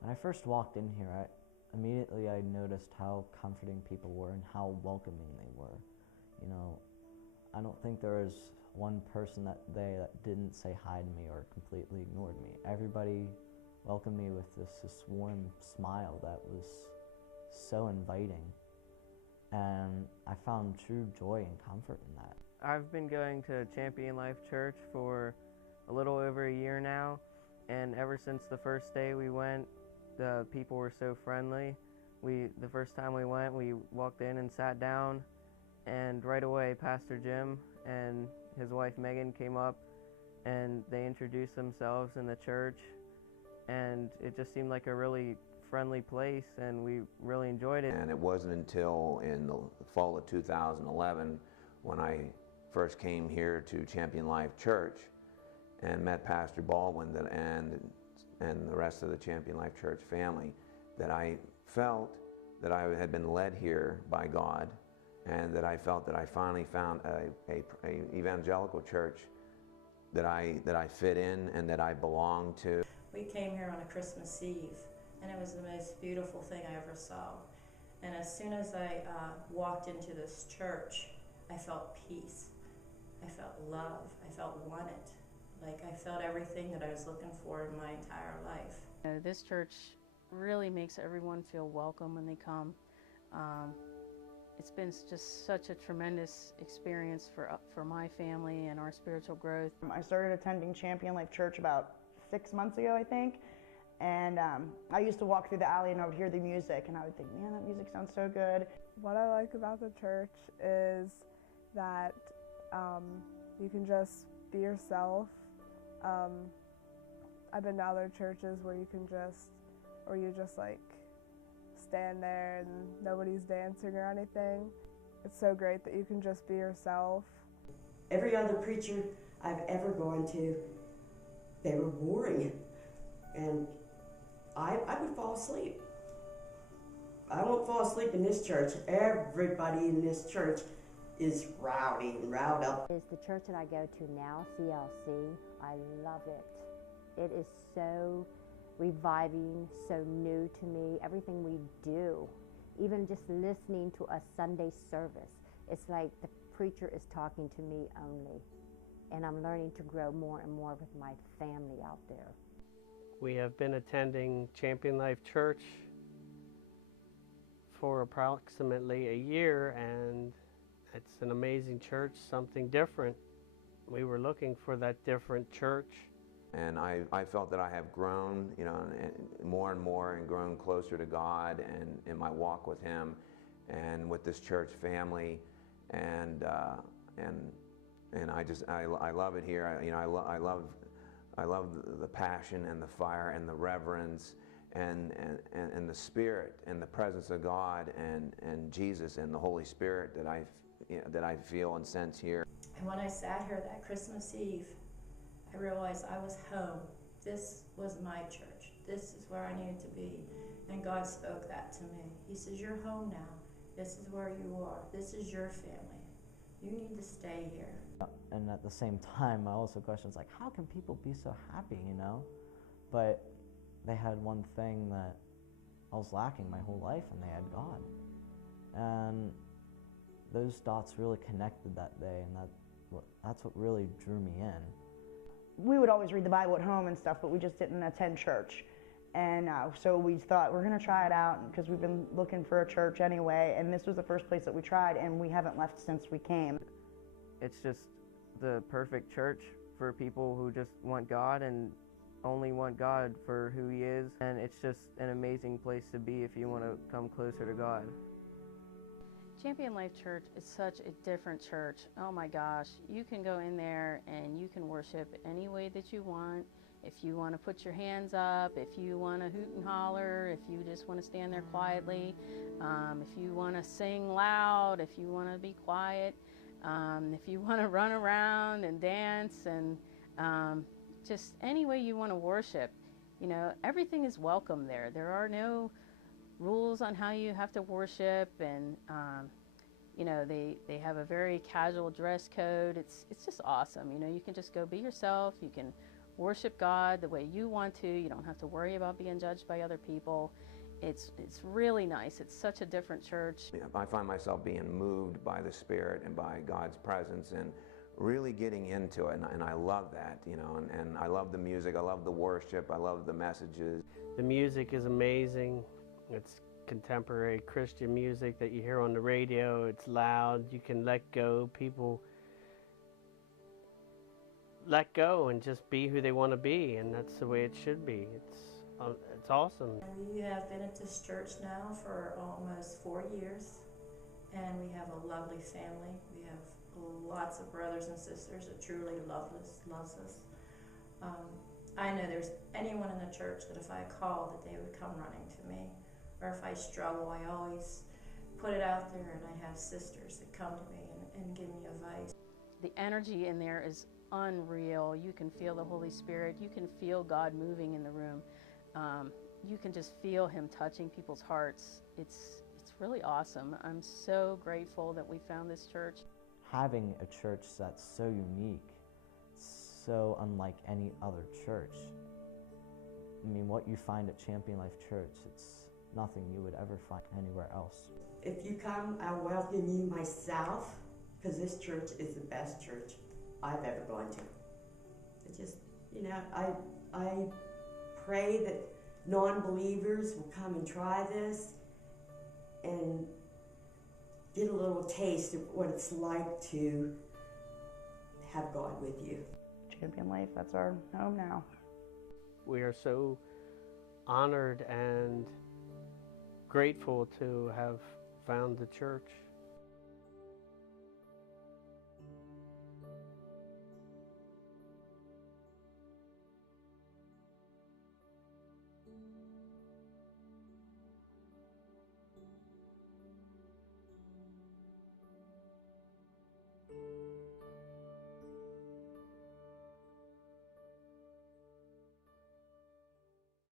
When I first walked in here, immediately I noticed how comforting people were and how welcoming they were. You know, I don't think there was one person that day that didn't say hi to me or completely ignored me. Everybody welcomed me with this warm smile that was so inviting. And I found true joy and comfort in that. I've been going to Champion Life Church for a little over a year now, and ever since the first day we went, the people were so friendly. The first time we went, we walked in and sat down, and right away Pastor Jim and his wife Megan came up and they introduced themselves in the church, and it just seemed like a really friendly place, and we really enjoyed it. And it wasn't until in the fall of 2011 when I first came here to Champion Life Church and met Pastor Baldwin and the rest of the Champion Life Church family that I felt that I had been led here by God, and that I felt that I finally found a evangelical church that I fit in and that I belong to. We came here on a Christmas Eve, and it was the most beautiful thing I ever saw. And as soon as I walked into this church, I felt peace. I felt love. I felt wanted. Like I felt everything that I was looking for in my entire life. This church really makes everyone feel welcome when they come. It's been just such a tremendous experience for my family and our spiritual growth. I started attending Champion Life Church about 6 months ago, I think. And I used to walk through the alley and I would hear the music and I would think, man, that music sounds so good. What I like about the church is that you can just be yourself. I've been to other churches where you just like stand there and nobody's dancing or anything. It's so great that you can just be yourself. Every other preacher I've ever gone to, they were boring. And I would fall asleep. I won't fall asleep in this church. Everybody in this church is rowdy and riled up. It's the church that I go to now, CLC. I love it. It is so reviving, so new to me. Everything we do, even just listening to a Sunday service, it's like the preacher is talking to me only. And I'm learning to grow more and more with my family out there. We have been attending Champion Life Church for approximately a year, and it's an amazing church, something different. We were looking for that different church. And I felt that I have grown, you know, more and more, and grown closer to God and in my walk with Him and with this church family. And I love it here. I love the passion and the fire and the reverence and the Spirit and the presence of God and Jesus and the Holy Spirit that I feel and sense here. And when I sat here that Christmas Eve, I realized I was home. This was my church. This is where I needed to be. And God spoke that to me. He says, you're home now. This is where you are. This is your family. You need to stay here. And at the same time, I also questioned, like, how can people be so happy, you know? But they had one thing that I was lacking my whole life, and they had God. And those dots really connected that day, and that's what really drew me in. We would always read the Bible at home and stuff, but we just didn't attend church. And so we thought, we're going to try it out because we've been looking for a church anyway, and this was the first place that we tried, and we haven't left since we came. It's just the perfect church for people who just want God and only want God for who He is. And it's just an amazing place to be if you want to come closer to God. Champion Life Church is such a different church. Oh my gosh, you can go in there and you can worship any way that you want. If you want to put your hands up, if you want to hoot and holler, if you just want to stand there quietly, if you want to sing loud, if you want to be quiet, if you want to run around and dance, and just any way you want to worship, you know, everything is welcome there. There are no rules on how you have to worship, and you know, they have a very casual dress code. It's just awesome. You know, you can just go be yourself. You can worship God the way you want to. You don't have to worry about being judged by other people. It's really nice. It's such a different church. Yeah, I find myself being moved by the Spirit and by God's presence and really getting into it, and I love that, you know, and I love the music, I love the worship, I love the messages. The music is amazing. It's contemporary Christian music that you hear on the radio. It's loud, you can let go. People let go and just be who they want to be, and that's the way it should be. It's awesome. We have been at this church now for almost 4 years, and we have a lovely family. We have lots of brothers and sisters that truly loves us. I know there's anyone in the church that if I called that they would come running to me, or if I struggle, I always put it out there, and I have sisters that come to me and give me advice. The energy in there is unreal. You can feel the Holy Spirit. You can feel God moving in the room. You can just feel Him touching people's hearts. It's really awesome. I'm so grateful that we found this church. Having a church that's so unique, so unlike any other church. I mean, what you find at Champion Life Church, it's nothing you would ever find anywhere else. If you come, I'll welcome you myself, because this church is the best church I've ever gone to. It just, you know, I pray that non-believers will come and try this and get a little taste of what it's like to have God with you. Champion Life, that's our home now. We are so honored and grateful to have found the church.